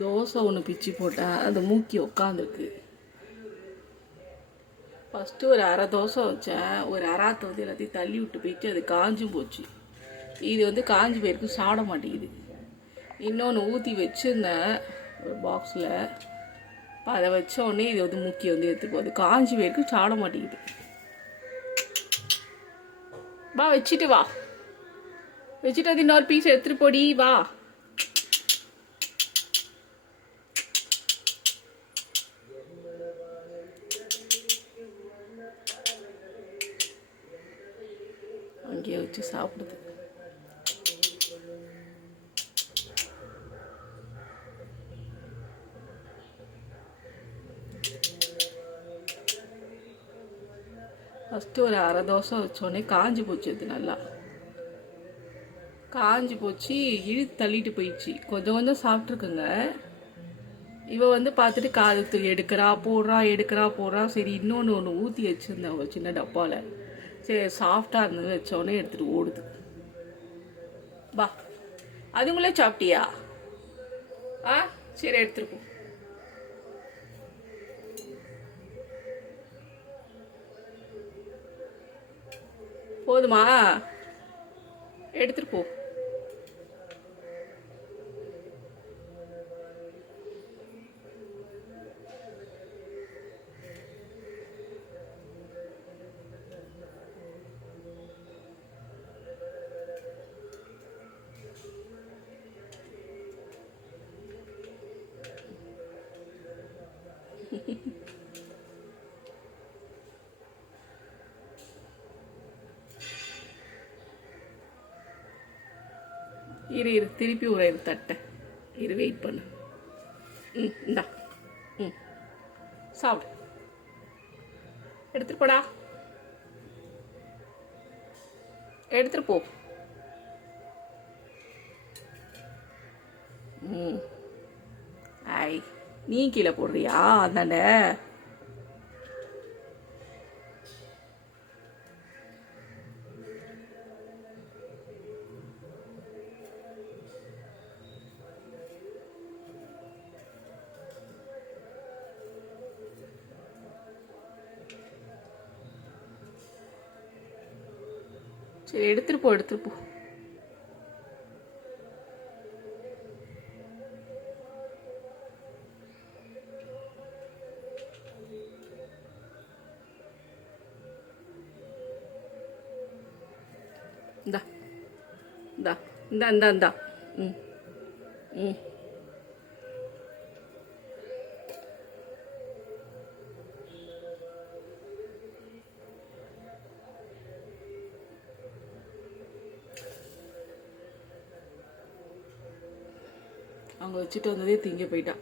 தோசை ஒன்று பிச்சு போட்டேன், அது மூக்கி உக்காந்துருக்கு. ஃபஸ்ட்டு ஒரு அரை தோசை வச்சேன், ஒரு அராத்தை வந்து எல்லாத்தையும் தள்ளி விட்டு போயிட்டு அது காஞ்சும் போச்சு. இது வந்து காஞ்சி போயிருக்கு, சாப்பிட மாட்டேங்குது. இன்னொன்று ஊற்றி வச்சுருந்தேன் ஒரு பாக்ஸில், இப்போ அதை வச்ச உடனே இது வந்து மூக்கி வந்து எடுத்துப்போகுது. காஞ்சி போயிருக்கு, சாப்பிட மாட்டேங்குது. வா வச்சுட்டு வா, வச்சுட்டு வந்து இன்னொரு பீஸ் எடுத்துகிட்டு போடி வா. அங்கேயே வச்சு சாப்பிடுது. ஃபஸ்ட்டு ஒரு அரை தோசை வச்சோடனே காஞ்சி போச்சு. அது நல்லா காஞ்சி போச்சு, இழுத்து தள்ளிட்டு போயிடுச்சு. கொஞ்சம் கொஞ்சம் சாப்பிட்ருக்குங்க. இவ வந்து பார்த்துட்டு காது எடுக்கிறா போடுறா. சரி இன்னொன்று ஒன்று ஊற்றி வச்சுருந்தேன் ஒரு சின்ன டப்பாவில். சரி சாஃப்டாக இருந்தது, வச்சோடனே எடுத்துகிட்டு ஓடுது. பா அதுங்களே சாப்பிட்டியா? ஆ சரி எடுத்துருப்போம். போதுமா? எடுத்துட்டு போ. இரு திருப்பி ஒரு தட்டை இரு, வெயிட் பண்ணு. இந்தா சாப்பிடு, எடுத்துட்டு போடா, எடுத்துட்டு போ. ஐ நீ கீழே போடுறியா? அதாண்ட சரி எடுத்துட்டு போ. இந்தா இந்தா இந்தா இந்தா இந்தா. ம் ம் அவங்க வச்சுட்டு வந்ததே திங்க போயிட்டான்.